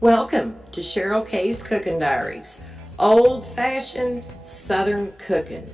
Welcome to Cheryl K's Cooking Diaries, old-fashioned Southern cooking.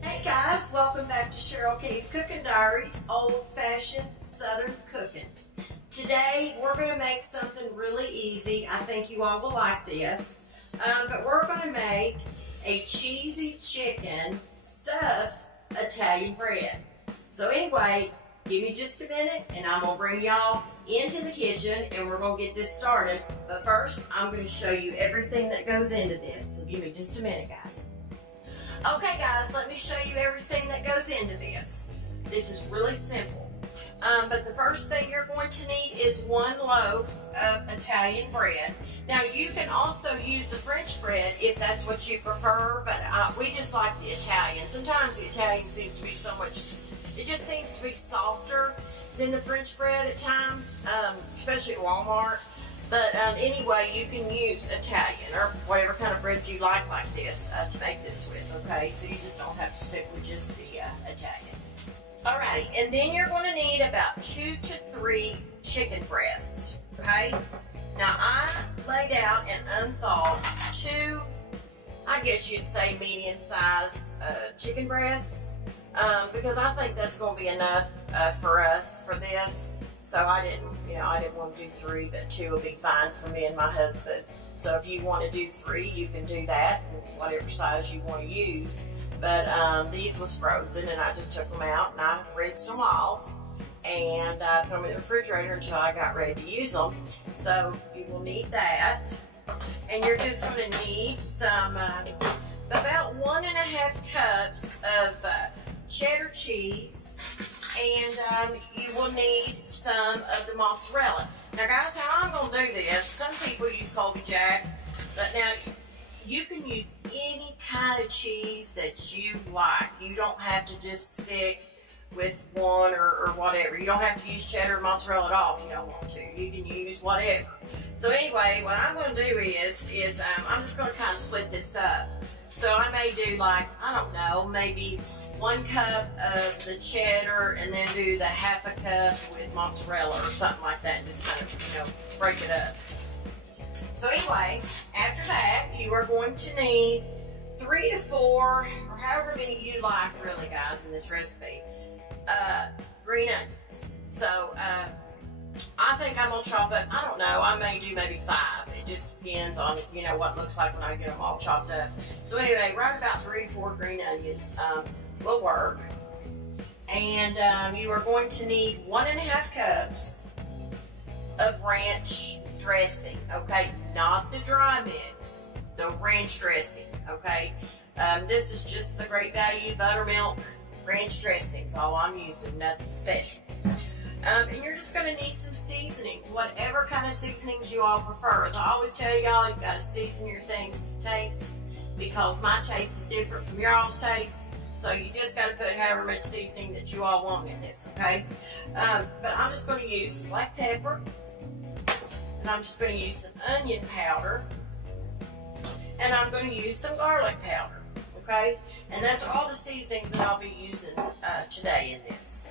Hey guys, welcome back to Cheryl K's Cooking Diaries, old-fashioned Southern cooking. Today we're going to make something really easy. I think you all will like this. But we're going to make a cheesy chicken stuffed Italian bread. So anyway, give me just a minute and I'm going to bring y'all into the kitchen and we're going to get this started. But first, I'm going to show you everything that goes into this. So give me just a minute, guys. Okay guys, let me show you everything that goes into this. This is really simple. But the first thing you're going to need is 1 loaf of Italian bread. Now you can also use the French bread if that's what you prefer, but we just like the Italian. Sometimes the Italian seems to be so much, it just seems to be softer than the French bread at times, especially at Walmart. But anyway, you can use Italian or whatever kind of bread you like this to make this with, okay? So you just don't have to stick with just the Italian. Alrighty, and then you're going to need about 2 to 3 chicken breasts, okay? Now I laid out and unthawed 2, I guess you'd say medium-sized chicken breasts, because I think that's going to be enough for us for this. So I didn't want to do 3, but 2 will be fine for me and my husband. So if you want to do 3, you can do that, whatever size you want to use. But these was frozen, and I just took them out and I rinsed them off, and I put them in the refrigerator until I got ready to use them. So you will need that, and you're just going to need some about 1.5 cups of cheddar cheese. And you will need some of the mozzarella. Now guys, how I'm going to do this, some people use Colby Jack, but now you can use any kind of cheese that you like. You don't have to just stick with one or whatever. You don't have to use cheddar or mozzarella at all if you don't want to. You can use whatever. So anyway, what I'm going to do is I'm just going to kind of split this up. So I may do like, I don't know, maybe 1 cup of the cheddar and then do the 1/2 cup with mozzarella or something like that. Just kind of, break it up. So anyway, after that, you are going to need 3 to 4, or however many you like really, guys, in this recipe, green onions. So I think I'm going to chop up, I don't know, I may do maybe 5. It just depends on, what it looks like when I get them all chopped up. So anyway, right about 3 to 4 green onions will work. And you are going to need 1.5 cups of ranch dressing, okay? Not the dry mix, the ranch dressing, okay? This is just the Great Value buttermilk ranch dressing. Is all I'm using, nothing special. And you're just going to need some seasonings, whatever kind of seasonings you all prefer. As I always tell y'all, you've got to season your things to taste, because my taste is different from y'all's taste. So you just got to put however much seasoning that you all want in this, okay? But I'm just going to use some black pepper, and I'm just going to use some onion powder, and I'm going to use some garlic powder, okay? And that's all the seasonings that I'll be using today in this.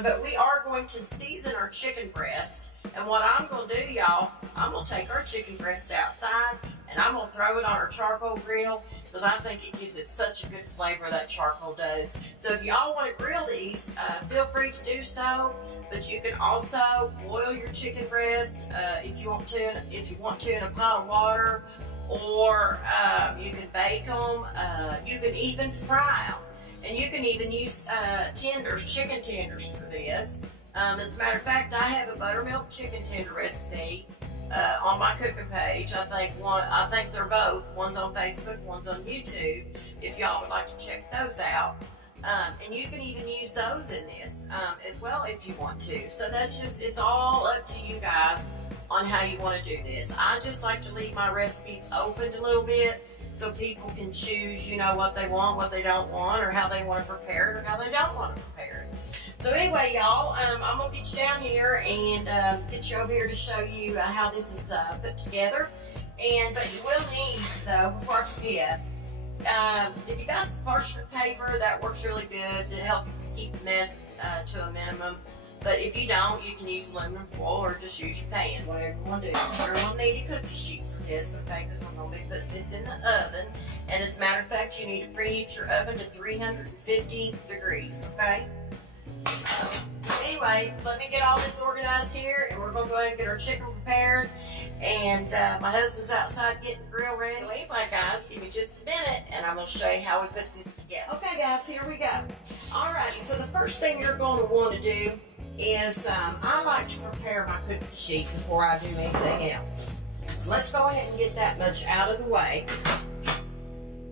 But we are going to season our chicken breast, and what I'm going to do, y'all, I'm going to take our chicken breast outside and I'm going to throw it on our charcoal grill, because I think it gives it such a good flavor, that charcoal does. So if y'all want to grill these, feel free to do so, but you can also boil your chicken breast if you want to in a pot of water, or you can bake them, you can even fry them. And you can even use tenders, chicken tenders for this. As a matter of fact, I have a buttermilk chicken tender recipe on my cooking page. I think they're both. One's on Facebook, one's on YouTube. If y'all would like to check those out, and you can even use those in this as well if you want to. So it's all up to you guys on how you want to do this. I just like to leave my recipes open a little bit so people can choose, what they want, what they don't want, or how they want to prepare it, or how they don't want to prepare it. So anyway, y'all, I'm going to get you down here and get you over here to show you how this is put together. But you will need, though, before I forget, if you got some parchment paper, that works really good to help you keep the mess to a minimum. But if you don't, you can use aluminum foil or just use your pan, whatever you want to do. You're going to need a cookie sheet for this, okay, because we're going to be putting this in the oven. And as a matter of fact, you need to preheat your oven to 350 degrees, okay? Anyway, let me get all this organized here, and we're going to go ahead and get our chicken prepared. And my husband's outside getting the grill ready. So anyway, guys, give me just a minute, and I'm going to show you how we put this together. Okay, guys, here we go. Alrighty, so the first thing you're going to want to do is I like to prepare my cookie sheet before I do anything else. So let's go ahead and get that much out of the way.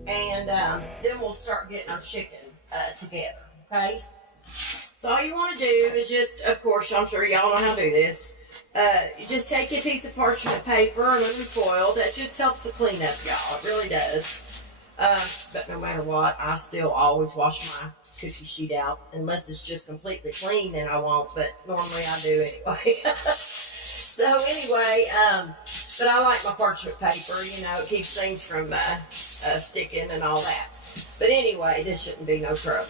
And then we'll start getting our chicken together, okay? So all you want to do is just, of course, I'm sure y'all know how to do this. You just take a piece of parchment paper and aluminum foil. That just helps to clean up, y'all. It really does. But no matter what, I still always wash my cookie sheet out. Unless it's just completely clean, then I won't. But normally I do anyway. So anyway, but I like my parchment paper. It keeps things from sticking and all that. But anyway, this shouldn't be no trouble.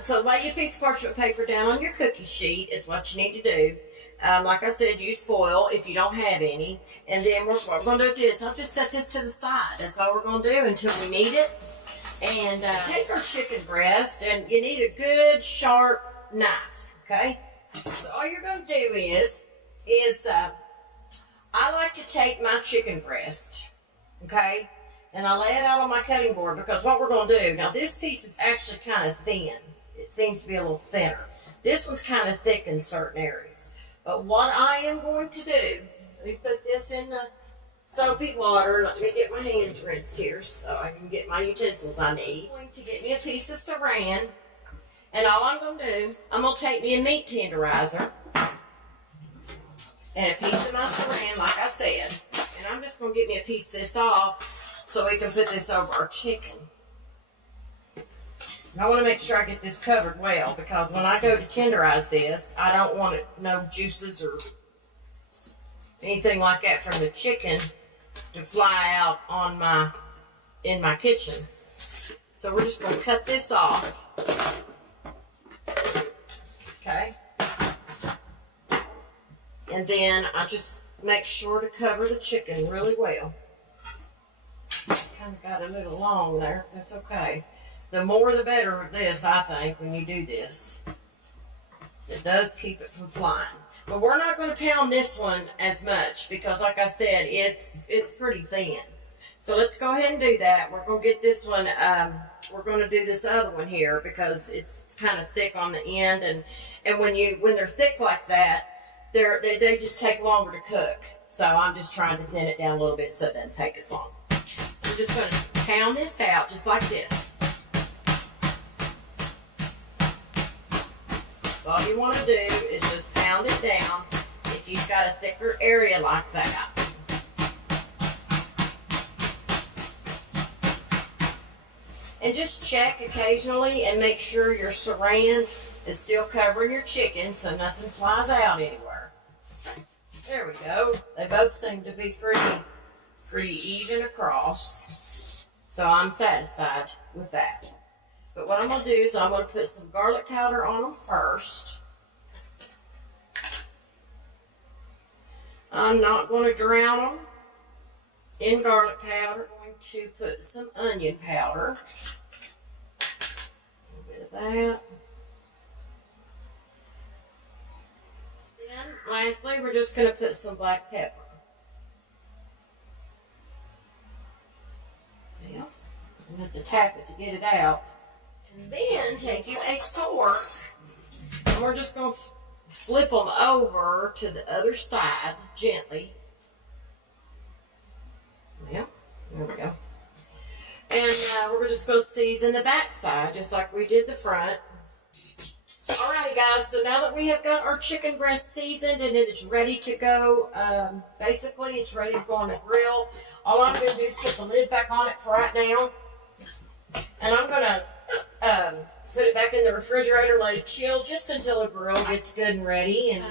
So lay your piece of parchment paper down on your cookie sheet is what you need to do. Like I said, use foil if you don't have any. And then we're going to do this. I'll just set this to the side. That's all we're going to do until we need it. And take our chicken breast, and you need a good sharp knife, okay? So all you're going to do is I like to take my chicken breast, okay? And I lay it out on my cutting board because what we're going to do, now this piece is actually kind of thin. It seems to be a little thinner. This one's kind of thick in certain areas. But what I am going to do, let me put this in the soapy water. Let me get my hands rinsed here so I can get my utensils I need. I'm going to get me a piece of saran. And all I'm going to do, I'm going to take me a meat tenderizer and a piece of my saran, like I said. And I'm just going to get me a piece of this off so we can put this over our chicken. And I want to make sure I get this covered well, because when I go to tenderize this, I don't want no juices or anything like that from the chicken to fly out in my kitchen. So we're just going to cut this off. Okay. And then I just make sure to cover the chicken really well. Kind of got a little long there. That's okay. The more the better of this, I think, when you do this. It does keep it from flying. But we're not going to pound this one as much because, like I said, it's pretty thin. So let's go ahead and do that. We're going to get this one, we're going to do this other one here because it's kind of thick on the end. And when they're thick like that, they just take longer to cook. So I'm just trying to thin it down a little bit so it doesn't take as long. So we're just going to pound this out just like this. All you want to do is just pound it down if you've got a thicker area like that. And just check occasionally and make sure your saran is still covering your chicken so nothing flies out anywhere. There we go. They both seem to be pretty even across. So I'm satisfied with that. But what I'm going to do is I'm going to put some garlic powder on them first. I'm not going to drown them in garlic powder. I'm going to put some onion powder. A little bit of that. Then, lastly, we're just going to put some black pepper. Yeah, I have to tap it to get it out. And then take you a fork, and we're just going to flip them over to the other side gently. Yeah, there we go. And we're just going to season the back side just like we did the front. Alrighty guys, so now that we have got our chicken breast seasoned and it is ready to go, basically it's ready to go on the grill. All I'm going to do is put the lid back on it for right now. And I'm going to put it back in the refrigerator and let it chill just until the grill gets good and ready. And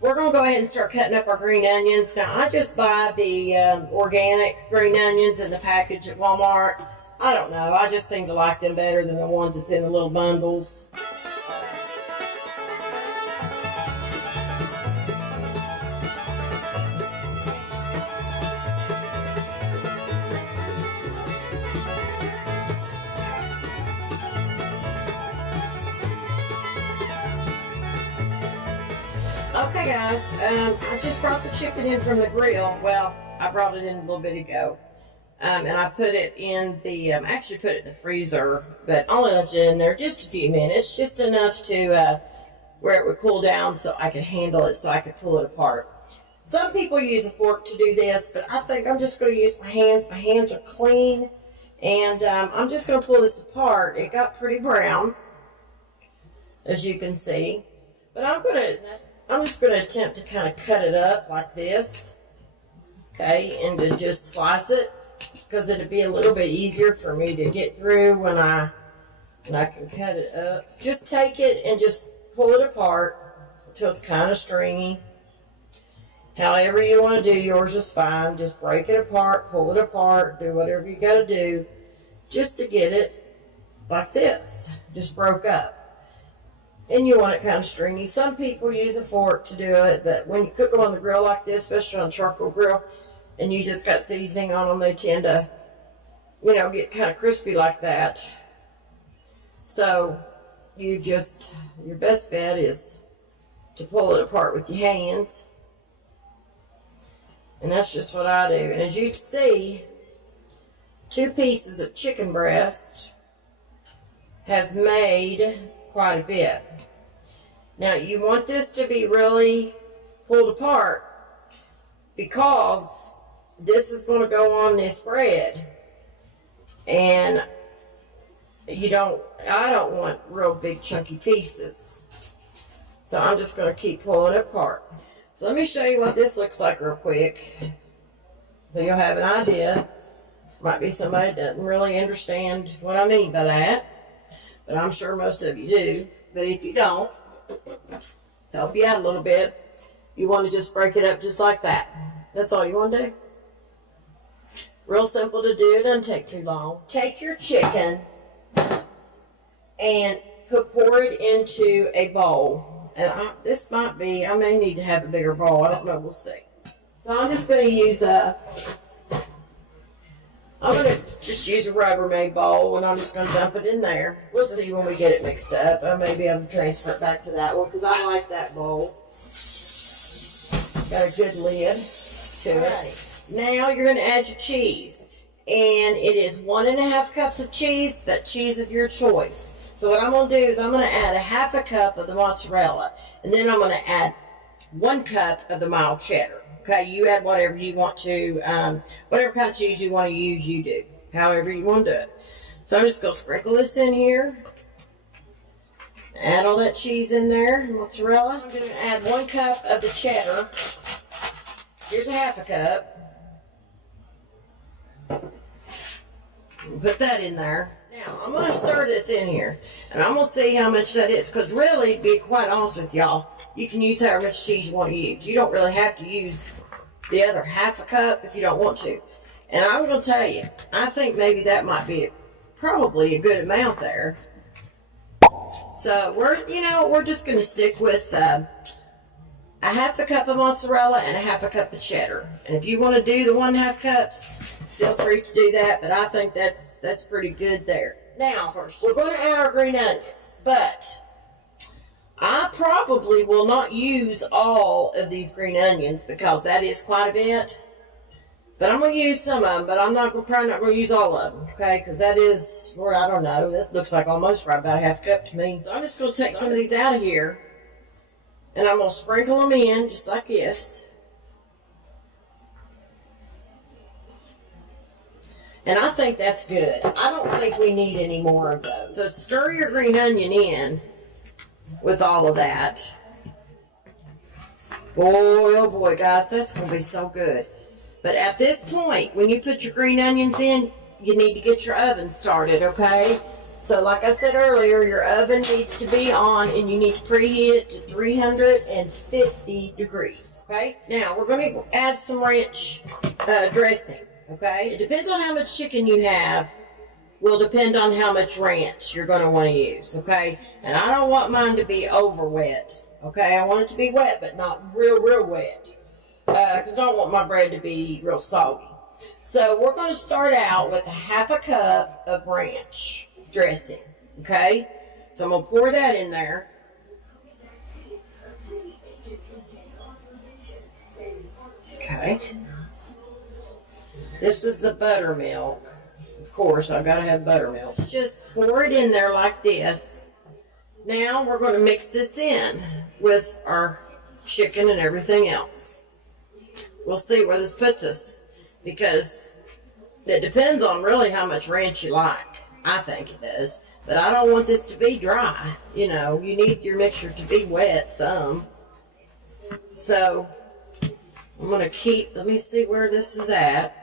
we're going to go ahead and start cutting up our green onions. Now, I just buy the organic green onions in the package at Walmart. I don't know. I just seem to like them better than the ones that's in the little bundles. Okay guys, I just brought the chicken in from the grill. Well, I brought it in a little bit ago. And I put it in the, actually put it in the freezer, but I only left it in there just a few minutes, just enough to where it would cool down so I could handle it, so I could pull it apart. Some people use a fork to do this, but I think I'm just going to use my hands. My hands are clean, and I'm just going to pull this apart. It got pretty brown, as you can see, but I'm just going to attempt to kind of cut it up like this, okay, and to just slice it, because it'll be a little bit easier for me to get through when I can cut it up. Just take it and just pull it apart until it's kind of stringy. However you want to do yours is fine. Just break it apart, pull it apart, do whatever you got to do just to get it like this, just broke up. And you want it kind of stringy. Some people use a fork to do it, but when you cook them on the grill like this, especially on a charcoal grill, and you just got seasoning on them, they tend to, you know, get kind of crispy like that. So you just, your best bet is to pull it apart with your hands. And that's just what I do. And as you can see, 2 pieces of chicken breast has made quite a bit. Now you want this to be really pulled apart because this is going to go on this bread, and I don't want real big chunky pieces, so I'm just going to keep pulling it apart. So let me show you what this looks like real quick so you'll have an idea. Might be somebody that doesn't really understand what I mean by that, but I'm sure most of you do. But if you don't, help you out a little bit. You want to just break it up just like that. That's all you want to do. Real simple to do. It doesn't take too long. Take your chicken and pour it into a bowl. And this might be, I may need to have a bigger bowl. I don't know. We'll see. So I'm just going to use I'm going to just use a Rubbermaid bowl, and I'm just going to dump it in there. We'll see when we get it mixed up. I may be able to transfer it back to that one because I like that bowl. Got a good lid to it. Now you're going to add your cheese. And it is 1.5 cups of cheese, that cheese of your choice. So what I'm going to do is I'm going to add 1/2 cup of the mozzarella. And then I'm going to add 1 cup of the mild cheddar. Okay, you add whatever you want to, whatever kind of cheese you want to use, you do. However you want to do it. So I'm just going to sprinkle this in here. Add all that cheese in there, mozzarella. I'm going to add 1 cup of the cheddar. Here's 1/2 cup. Put that in there. Now, I'm going to stir this in here. And I'm going to see how much that is. Because really, to be quite honest with y'all, you can use however much cheese you want to use. You don't really have to use the other 1/2 cup if you don't want to. And I'm going to tell you, I think maybe that might be probably a good amount there. So, we're just going to stick with 1/2 cup of mozzarella and 1/2 cup of cheddar. And if you want to do the 1/2 cups, feel free to do that, but I think that's pretty good there. Now, first, we're going to add our green onions, but I probably will not use all of these green onions because that is quite a bit. But I'm going to use some of them, but I'm probably not going to use all of them, okay? Because that is, or I don't know, that looks like almost right about 1/2 cup to me. So I'm just going to take some of these out of here And I'm going to sprinkle them in just like this. And I think that's good. I don't think we need any more of those. So stir your green onion in with all of that. Boy, oh boy, guys, that's going to be so good. But at this point, when you put your green onions in, you need to get your oven started, okay? So like I said earlier, your oven needs to be on and you need to preheat it to 350 degrees, okay? Now, we're going to add some ranch dressing, okay? It depends on how much chicken you have. Will depend on how much ranch you're going to want to use, okay? And I don't want mine to be over wet, okay? I want it to be wet, but not real wet, because I don't want my bread to be real soggy. So we're going to start out with a half a cup of ranch dressing, okay? So I'm going to pour that in there. Okay. This is the buttermilk. Of course, I've got to have buttermilk. Just pour it in there like this. Now we're going to mix this in with our chicken and everything else. We'll see where this puts us, because it depends on really how much ranch you like. I think it does. But I don't want this to be dry. You know, you need your mixture to be wet some. So I'm going to keep, let me see where this is at.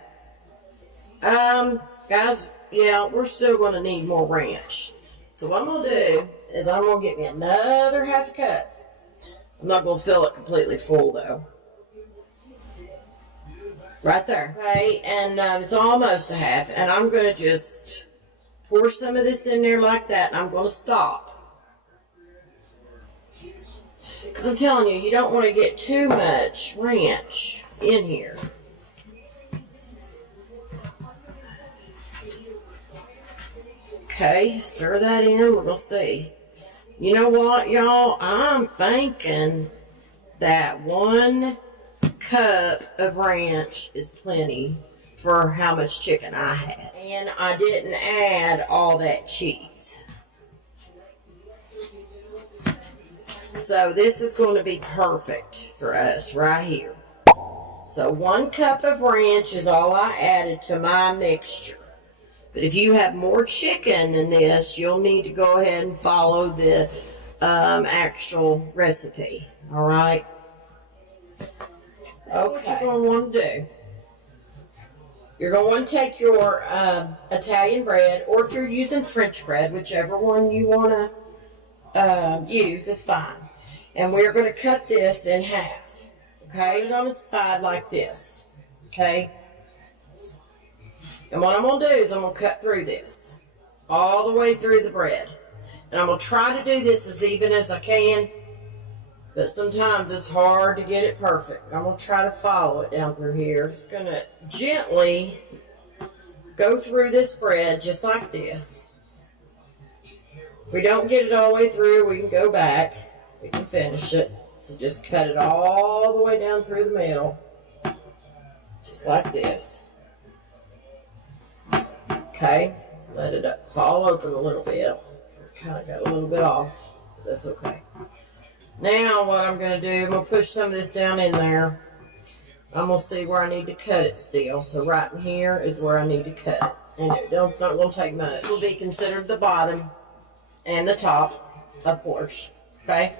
Guys, yeah, we're still going to need more ranch. So what I'm going to do is I'm going to get me another half a cup. I'm not going to fill it completely full, though. Right there. Okay, and it's almost a half. And I'm going to just pour some of this in there like that, and I'm going to stop. Because I'm telling you, you don't want to get too much ranch in here. Okay, stir that in. We're going to see. You know what, y'all? I'm thinking that 1 cup of ranch is plenty for how much chicken I had. And I didn't add all that cheese. So this is going to be perfect for us right here. So 1 cup of ranch is all I added to my mixture. But if you have more chicken than this, you'll need to go ahead and follow the actual recipe. All right? Okay. What you're going to want to do, you're going to want to take your Italian bread, or if you're using French bread, whichever one you want to use is fine. And we're going to cut this in half. Okay? Put it on its side like this. Okay? And what I'm going to do is I'm going to cut through this, all the way through the bread. And I'm going to try to do this as even as I can, but sometimes it's hard to get it perfect. I'm going to try to follow it down through here. Just going to gently go through this bread just like this. If we don't get it all the way through, we can go back. We can finish it. So just cut it all the way down through the middle, just like this. Okay, let it fall open a little bit. Kind of got a little bit off, but that's okay. Now what I'm going to do, I'm going to push some of this down in there. I'm going to see where I need to cut it still. So right in here is where I need to cut it. And it's not going to take much. It will be considered the bottom and the top, of course. Okay?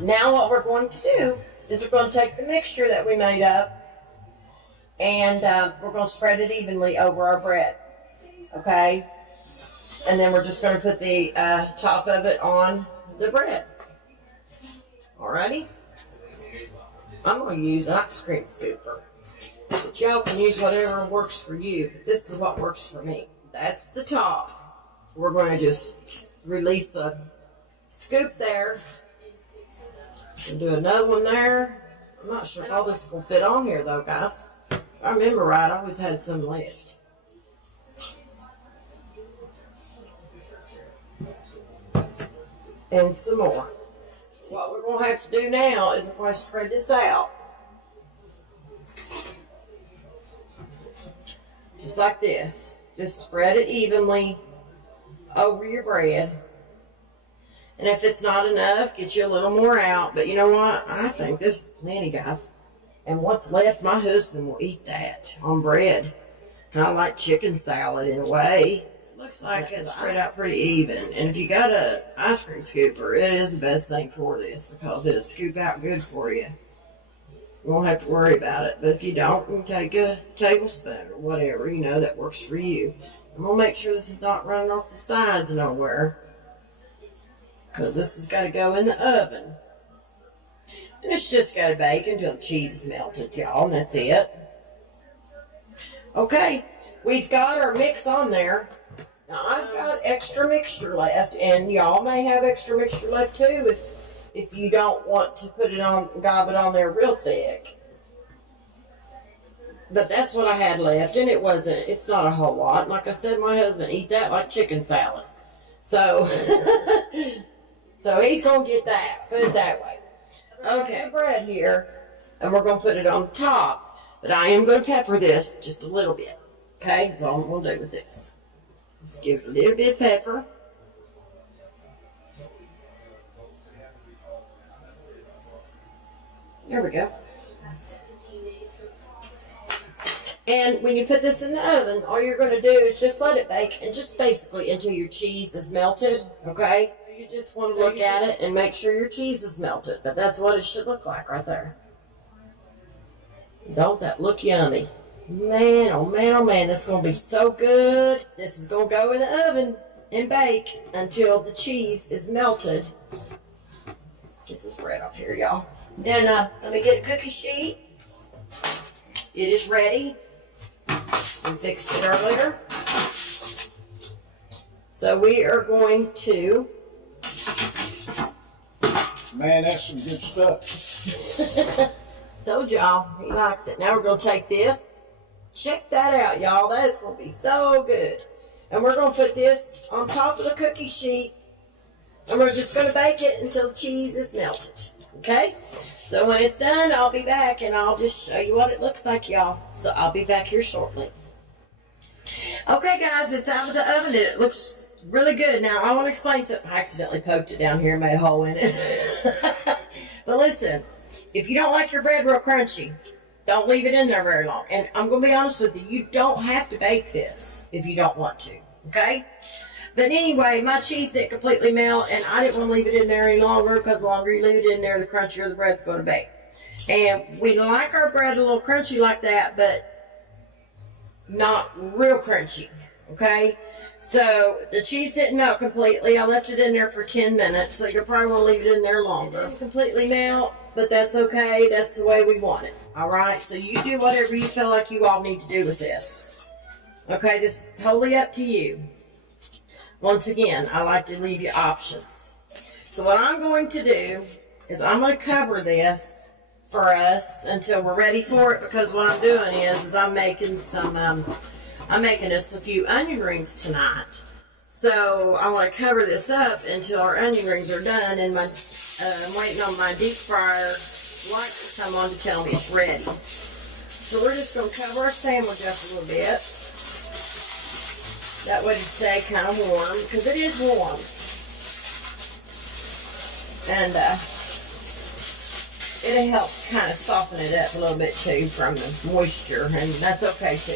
Now what we're going to do is we're going to take the mixture that we made up, and we're going to spread it evenly over our bread, okay? And then we're just going to put the top of it on the bread. Alrighty? I'm going to use an ice cream scooper, but y'all can use whatever works for you. This is what works for me. That's the top. We're going to just release a scoop there, and do another one there. I'm not sure if all this is going to fit on here, though, guys. If I remember right, I always had some left. And some more. What we're going to have to do now is we're going to spread this out. Just like this. Just spread it evenly over your bread. And if it's not enough, get you a little more out. But you know what? I think this is plenty, guys. And what's left, my husband will eat that on bread. Kind of like chicken salad in a way. Looks like it's spread out pretty even. And if you got a ice cream scooper, it is the best thing for this because it'll scoop out good for you. You won't have to worry about it. But if you don't, you can take a tablespoon or whatever, you know, that works for you. I'm going to make sure this is not running off the sides nowhere, because this has got to go in the oven. And it's just got to bake until the cheese is melted, y'all, and that's it. Okay, we've got our mix on there. Now, I've got extra mixture left, and y'all may have extra mixture left too if you don't want to put it on, gob it on there real thick. But that's what I had left, and it's not a whole lot. Like I said, my husband eat that like chicken salad. So, so he's going to get that, put it that way. Okay, bread here, and we're going to put it on top. But I am going to pepper this just a little bit. Okay, that's all I'm going to do with this. Just give it a little bit of pepper. There we go. And when you put this in the oven, all you're going to do is just let it bake and just basically until your cheese is melted, okay? You just want to look at it and make sure your cheese is melted. But that's what it should look like right there. Don't that look yummy? Man, oh man, oh man, that's going to be so good. This is going to go in the oven and bake until the cheese is melted. Get this bread off here, y'all. Then let me get a cookie sheet. It is ready. We fixed it earlier. So we are going to... Man, that's some good stuff. Told y'all, he likes it. Now we're going to take this. Check that out, y'all. That is going to be so good. And we're going to put this on top of the cookie sheet. And we're just going to bake it until the cheese is melted. Okay? So when it's done, I'll be back and I'll just show you what it looks like, y'all. So I'll be back here shortly. Okay, guys, it's out of the oven and it looks really good. Now, I want to explain something. I accidentally poked it down here and made a hole in it. But listen, if you don't like your bread real crunchy, don't leave it in there very long. And I'm going to be honest with you, you don't have to bake this if you don't want to, okay? But anyway, my cheese didn't completely melt, and I didn't want to leave it in there any longer, because the longer you leave it in there, the crunchier the bread's going to be. And we like our bread a little crunchy like that, but not real crunchy, okay? So the cheese didn't melt completely. I left it in there for 10 minutes, so you'll probably want to leave it in there longer. It didn't completely melt, but that's okay. That's the way we want it, all right? So you do whatever you feel like you all need to do with this. Okay, this is totally up to you. Once again, I like to leave you options. So what I'm going to do is I'm going to cover this for us until we're ready for it, because what I'm doing is I'm making some, I'm making us a few onion rings tonight. So I want to cover this up until our onion rings are done, and I'm waiting on my deep fryer light to come on to tell me it's ready. So we're just going to cover our sandwich up a little bit. That way to stay kind of warm, because it is warm. And it'll help kind of soften it up a little bit too from the moisture, and that's okay too.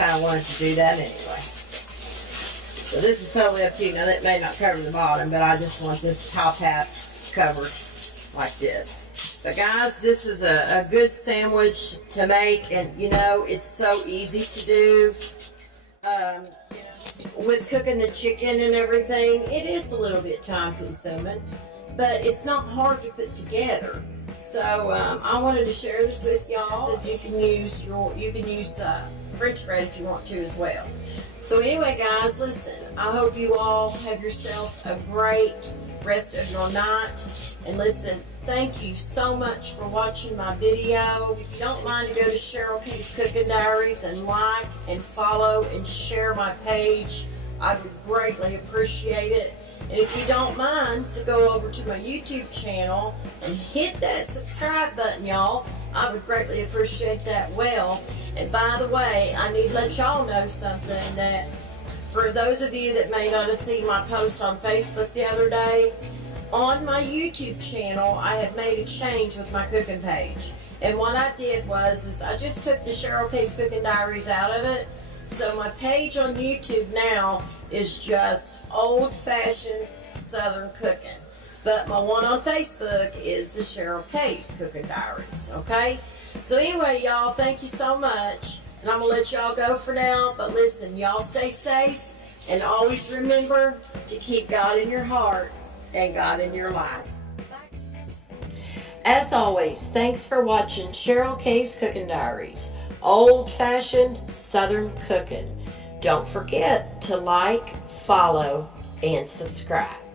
Kind of wanted to do that anyway. So this is totally up to you. Now that may not cover the bottom, but I just want this top half covered like this. But guys, this is a good sandwich to make, and you know, it's so easy to do. With cooking the chicken and everything, it is a little bit time consuming, but it's not hard to put together. So I wanted to share this with y'all. So you can use French bread if you want to as well. So anyway, guys, listen, I hope you all have yourself a great rest of your night. And listen, thank you so much for watching my video. If you don't mind to go to Cheryl K's Cooking Diaries and like and follow and share my page, I would greatly appreciate it. And if you don't mind to go over to my YouTube channel and hit that subscribe button, y'all, I would greatly appreciate that well. And by the way, I need to let y'all know something, that For those of you that may not have seen my post on Facebook the other day, on my YouTube channel, I have made a change with my cooking page. And what I did was I just took the Cheryl K's Cooking Diaries out of it. So my page on YouTube now is just old-fashioned Southern cooking. But my one on Facebook is the Cheryl K's Cooking Diaries, okay? So anyway, y'all, thank you so much. And I'm going to let y'all go for now. But listen, y'all stay safe. And always remember to keep God in your heart and God in your life. As always, thanks for watching Cheryl K's Cooking Diaries, old-fashioned Southern cooking. Don't forget to like, follow, and subscribe.